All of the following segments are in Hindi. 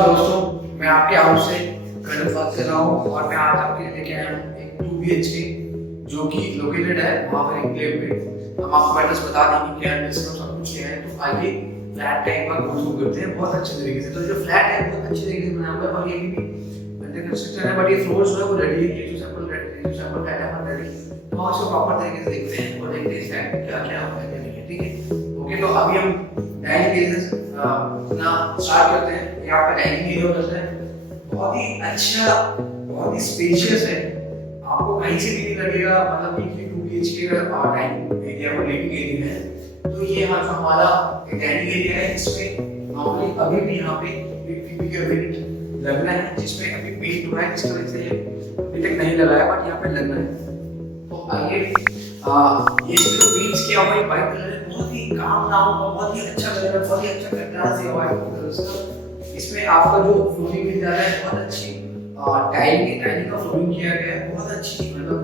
नमस्कार दोस्तों, मैं आपके हाउस से करण बात कर रहा हूँ और मैं आज आपके लिए लेके आया हूँ एक 2 BHK जो कि लोकेटेड है वहाँ पर एनक्लेव में। हम आपको एड्रेस बता देंगे क्या है, सब कुछ क्या है। तो आइए फ्लैट का एक बार गो थ्रू करते हैं बहुत अच्छे तरीके से। तो जो फ्लैट है बहुत अच्छे तरीके से बनाया हुआ है और ये भी अंडर कंस्ट्रक्शन है, बट ये फ्लोर जो है वो रेडी है। ये जो सैंपल फ्लैट है वो रेडी है। तो हम इसको प्रॉपर तरीके से देखते हैं और देखते हैं इस फ्लैट में क्या क्या है, ठीक है। ओके, तो अभी हम डाइनिंग एरिया अपना स्टार्ट करते हैं। ये आपका डाइनिंग एरिया होता है, बहुत ही अच्छा, बहुत ही स्पेशियस है। आपको कहीं से भी नहीं लगेगा मतलब कि 2 BHK का डाइनिंग एरिया और लिविंग एरिया है। तो ये हमारा डाइनिंग एरिया है। इसमें नॉर्मली अभी भी यहाँ पे पीपी का पेंट लगना है, जिसमें अभी पेंट हुआ है, जिसकी वजह से अभी तक नहीं लगाया, बट यहाँ पे लगना है। तो आइए ये जो पेंट्स किया हुआ है व्हाइट कलर है, बहुत ही काम नाम का, बहुत ही अच्छा कलर है, बहुत ही अच्छा कंट्रास्ट है व्हाइट कलर का। इसमें आपका जो फ्लोरिंग मिल जा रहा है बहुत अच्छी टाइल का फ्लोरिंग किया गया है, बहुत अच्छी मतलब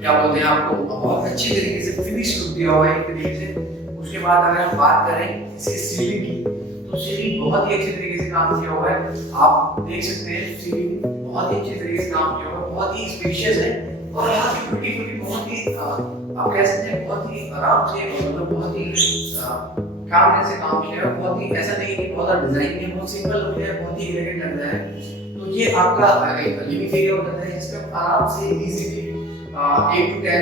क्या बोलते हैं आपको, बहुत अच्छी तरीके से फिनिश लुक दिया हुआ है एक तरीके से। उसके बाद अगर हम बात करें इसकी सीलिंग की, तो सीलिंग बहुत ही अच्छे तरीके से काम किया हुआ है। आप देख सकते हैं सीलिंग बहुत ही अच्छे तरीके से काम किया हुआ है, बहुत ही स्पेशियस है और यहाँ की ब्यूटीफुली बहुत ही आप कह सकते हैं बहुत ही आराम से, मतलब बहुत ही काम से काम किया है। बहुत ही ऐसा नहीं कि बहुत डिजाइन है, बहुत सिंपल लुक है, बहुत ही एलिगेंट लग रहा है। तो ये आपका एक लिविंग एरिया होता है जिसमें आराम से इजीली 8 to 10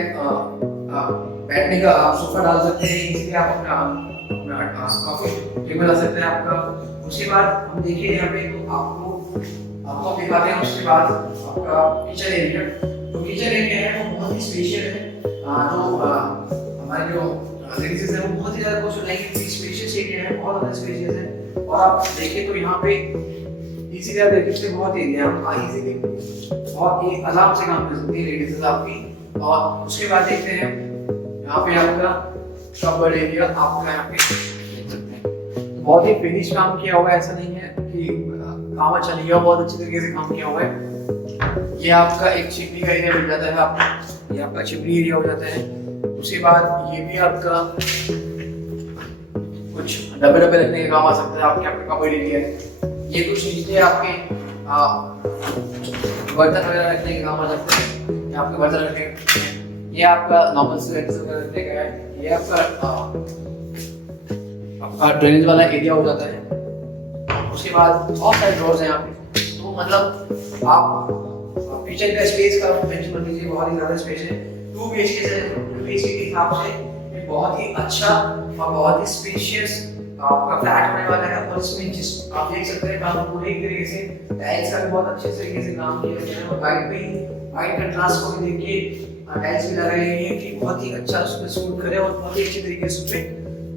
बैठने का आप सोफा डाल सकते हैं। इजीली आप अपना कॉफी टेबल डाल सकते हैं आपका। उसके बाद हम देखिए यहाँ पे, तो आपको दिखाते हैं। उसके बाद आपका किचन एरिया, तो किचन एरिया है वो बहुत ही स्पेशियस है। जो हमारे जो लेडीज है वो बहुत ही ज्यादा खुश हो जाएंगे। स्पेशियस एरिया है, बहुत ज्यादा स्पेशियस है। और आप देखिए तो यहाँ पे इजीली आप देख सकते हैं, बहुत एरिया आप इजीली बहुत ही आराम से काम कर सकती है लेडीज आपकी। और उसके बाद देखते हैं यहाँ पे आपका कबर्ड एरिया, आपका यहाँ पे देख सकते हैं बहुत ही फिनिश काम किया हुआ है। ऐसा नहीं है कि काम अच्छा नहीं है, बहुत अच्छे तरीके से काम किया हुआ है। ये आपका एक चिमनी का एरिया मिल जाता है आपको, ये आपका चिमनी एरिया हो जाता है। उसके बाद ये भी आपका कुछ डब्बे रखने का काम आ सकता है। आपके कबर्ड एरिया है। ये कुछ नीचे आपके बर्तन वगैरह रखने के काम आ सकते हैं। ये आपके बर्तन रखने का, ये आपका नॉर्मल सिलेंडर वगैरह रखने का है। ये आपका ड्रेनेज वाला एरिया हो जाता है। उसके बाद बहुत सारे ड्रॉर्स हैं यहाँ पे। तो मतलब आप किचन का स्पेस का मेंशन कर लीजिए, बहुत ही ज्यादा स्पेस है। 2 BHK के हिसाब से बहुत ही अच्छा और बहुत ही स्पेशियस आपका फ्लैट होने वाला है। और इसमें जिस आप देख सकते हैं काम पूरे तरीके से टाइल्स का भी बहुत अच्छे तरीके से काम किया गया है। और वाइट कंट्रास्ट को भी देखिए, टाइल्स भी लगाई गई है कि बहुत ही अच्छा उसमें सूट करे और बहुत ही अच्छे तरीके से उसमें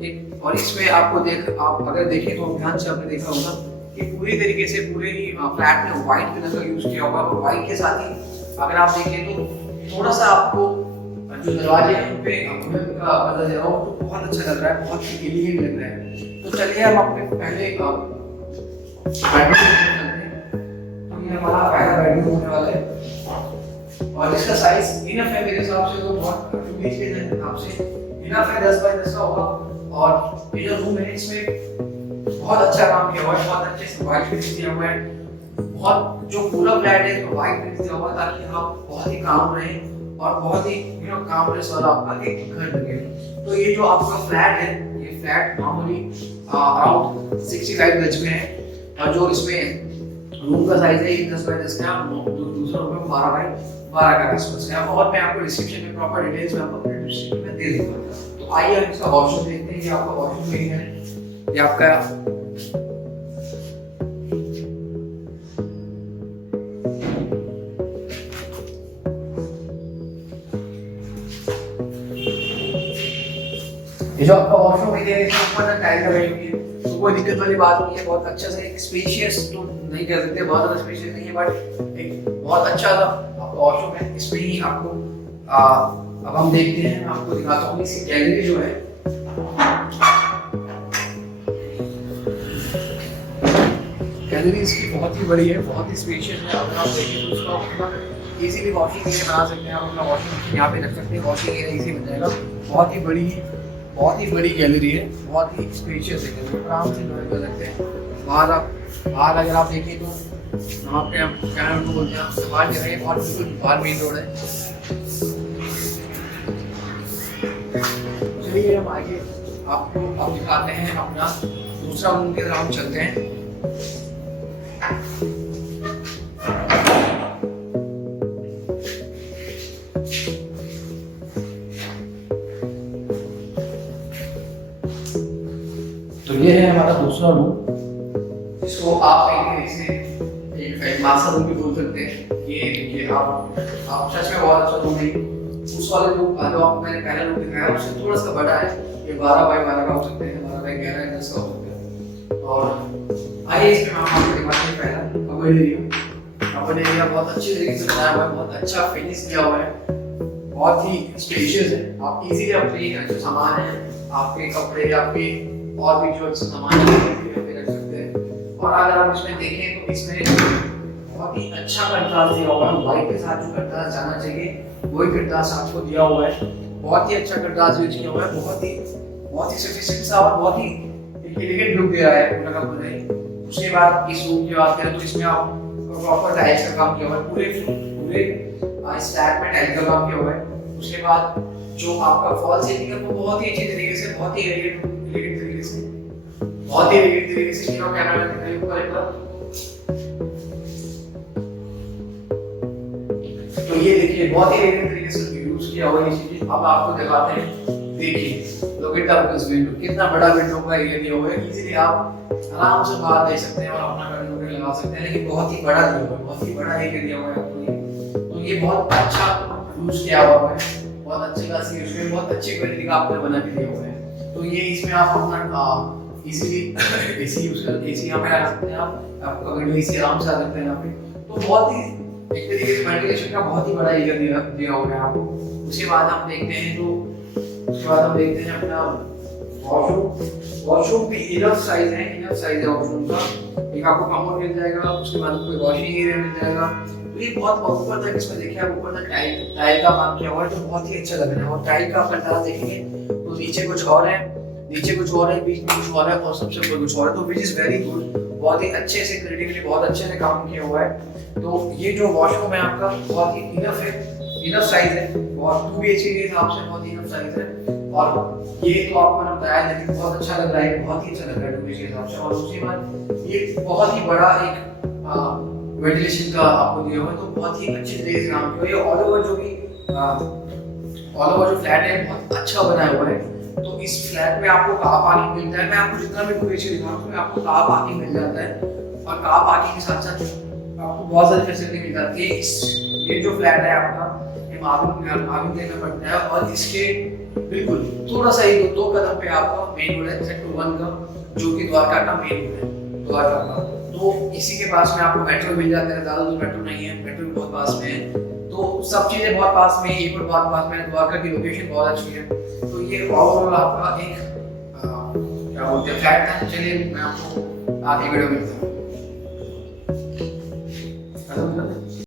एक। और इसमें आपको आप अगर देखें तो ध्यान से आपने देखा होगा कि पूरी तरीके से पूरे ही फ्लैट में व्हाइट कलर का यूज किया होगा। और व्हाइट के साथ ही अगर आप देखें तो थोड़ा सा आपको जो दरवाजे हैं उन पे वुडन का कलर है वो तो बहुत अच्छा लग रहा है, बहुत ही एलिगेंट लग रहा है। तो चलिए हम अपने पहले बेडरूम चलते हैं। तो ये हमारा पहला बेडरूम होने वाला है और इसका साइज इनफ है मेरे हिसाब से, तो बहुत 2 BHK के हिसाब से इनफ है, 10 बाय 10 का होगा। और ये जो रूम है इसमें बहुत अच्छा काम किया हुआ है, बहुत अच्छे से व्हाइट फिनिश दिया हुआ है। बहुत जो पूरा फ्लैट है इसमें व्हाइट फिनिश दिया हुआ है ताकि आप बहुत ही काम रहे और बहुत ही कामलेस वाला आपका एक घर लगे। तो ये जो आपका फ्लैट है, ये फ्लैट नॉर्मली अराउंड 65 गज में है। और जो इसमें रूम का साइज है ये 10 बाय 10 का, दूसरा रूम 12 बाय 12 का आसपास है। और मैं आपको डिस्क्रिप्शन में प्रॉपर डिटेल्स में आपको डिस्क्रिप्शन में दे दूंगा। तो आइए हम इसका वॉशरूम देखते हैं। ये आपका वॉशरूम एरिया है, ये आपका ये जो आपका वॉशरूम एरिया है इसके ऊपर टाइल लगाई हुई है, तो कोई दिक्कत वाली बात नहीं है। बहुत अच्छा से स्पेशियस तो नहीं कह सकते, बहुत ज्यादा स्पेशियस नहीं है, बट एक बहुत अच्छा सा आपका वॉशरूम है। इसमें ही आपको अब हम देखते हैं, आपको दिखाता हूँ इसकी गैलरी जो है। गैलरी इसकी बहुत ही बड़ी है, बहुत ही स्पेशियस है। अगर आप देखें तो उसका इजीली वॉशिंग एरिया बना सकते हैं। आप अपना वॉशिंग यहाँ पे रख सकते हैं, वॉशिंग एरिया इजी बन जाएगा। बहुत ही बड़ी गैलरी है, बहुत ही स्पेशियस है, आराम से एंजॉय कर सकते हैं। बाहर आप बाहर अगर आप देखें तो वहाँ पे हम क्या नाम उनको बोलते हैं, बाहर जगह है और बिल्कुल बाहर मेन रोड है। चलिए हम आगे आपको अब दिखाते हैं अपना दूसरा रूम की तरफ हम चलते हैं। तो ये है हमारा दूसरा रूम, जिसको आप एक तरीके से एक मास्टर रूम भी बोल सकते हैं। ये देखिए आप सच में बहुत अच्छा रूम है। उस वाले जो मैंने पहले रूम दिखाया उससे थोड़ा सा बड़ा है। ये 12 बाई 12 का हो सकते हैं, 12 बाई 11 10 का हो सकता है। और आइए इसमें हम आपको दिखाते हैं पहला कबर्ड एरिया। कबर्ड एरिया बहुत अच्छी तरीके से बनाया हुआ है, बहुत अच्छा फिनिश किया हुआ है, बहुत ही स्पेशियस है। आप इजीली अपने जो सामान है, आपके कपड़े, आपके और भी जो सामान है रख सकते हैं। और अगर आप इसमें देखें तो इसमें बहुत ही अच्छा कंट्रास्ट दिया हुआ है। व्हाइट के साथ जो कंट्रास्ट जाना चाहिए वही कंट्रास्ट आपको दिया हुआ है। बहुत ही अच्छा कंट्रास्ट यूज किया हुआ है, बहुत ही सफिशिएंट सा और बहुत ही एलिगेंट लुक दे रहा है पूरा का पूरा ही। उसके बाद इस रूम की बात करें तो इसमें आप प्रॉपर टाइल्स का काम किया हुआ है, पूरे स्लैब में टाइल्स का काम किया हुआ है। उसके बाद जो आपका फॉल सीलिंग है वो बहुत ही अच्छी तरीके से, बहुत ही एलिगेंट तरीके से, बहुत ही एलिगेंट तरीके से किया हुआ है। ऊपर एक बार तो ये देखिए बहुत ही एलिगेंट तरीके से यूज किया हुआ है ये चीजें। अब आपको दिखाते हैं, देखिए लुक एट दिस विंडो, कितना बड़ा विंडो का एरिया दिया हुआ है। इजीली आप आराम से बाहर देख सकते हैं और अपना कंप्यूटर लगा सकते हैं, लेकिन बहुत ही बड़ा दिया हुआ है, बहुत ही बड़ा एरिया दिया हुआ है आपको ये। तो ये बहुत अच्छा यूज किया हुआ है, बहुत अच्छी खासी यूज किया, बहुत अच्छी क्वालिटी का आपने बना के दिया हुआ है। तो ये इसमें आप अपना इजीली एसी यूज कर, एसी यहाँ पे आ सकते हैं आपका विंडो एसी आराम से आ सकते हैं यहाँ पे। तो बहुत ही एक तरीके से वेंटिलेशन का बहुत ही बड़ा एरिया दिया हुआ है आपको। उसके बाद हम देखते हैं अपना वॉशरूम भी इनफ साइज है वॉशरूम का। एक आपको कमोड मिल जाएगा, उसके बाद कोई वॉशिंग एरिया मिल जाएगा। तो ये बहुत ऊपर तक इसमें देखिए आप ऊपर तक टाइल का काम किया हुआ है, तो बहुत ही अच्छा लग रहा है। और टाइल का कंट्रास्ट देखेंगे तो नीचे कुछ और है, बीच में कुछ और है और सबसे ऊपर कुछ और है। तो विच इज वेरी गुड, बहुत ही अच्छे से क्रिएटिवली बहुत अच्छे से काम किया हुआ है। तो ये जो वॉशरूम है आपका बहुत ही इनफ साइज है, बहुत 2 BHK के हिसाब से बहुत इनफ साइज है। और ये तो आपको मैंने बताया, लेकिन बहुत अच्छा लग रहा है, बहुत ही अच्छा लग रहा है 2 BHK के हिसाब से। और उसके बाद ये बहुत ही बड़ा एक वेंटिलेशन का आपको दिया हुआ है, तो बहुत ही अच्छी तरीके से काम किया हुआ है। ऑल ओवर जो फ्लैट है बहुत अच्छा बनाया हुआ है। तो इस फ्लैट में आपको कार पार्किंग मिलता है। मैं आपको जितना भी 2 BHK दिखा रहा हूँ आपको कार पार्किंग मिल जाता है, और कार पार्किंग के साथ साथ आपको बहुत सारी फैसिलिटी मिल जाती है। ये जो फ्लैट है आपका, ये माविन में पड़ता है, और इसके बिल्कुल थोड़ा सा ही 2 कदम पे आपका मेन रोड है सेक्टर 1 का, जो कि द्वारका का मेन रोड है, द्वारका का। तो इसी के पास में आपको मेट्रो मिल जाता है, ज्यादा दूर मेट्रो नहीं है, मेट्रो भी बहुत पास में है। तो सब चीजें बहुत पास में, एयरपोर्ट बहुत पास में है, द्वारका की लोकेशन बहुत अच्छी है। तो ये ओवरऑल आपका एक क्या बोलते हैं फ्लैट था। चलिए मैं आपको आगे वीडियो में मिलता हूँ।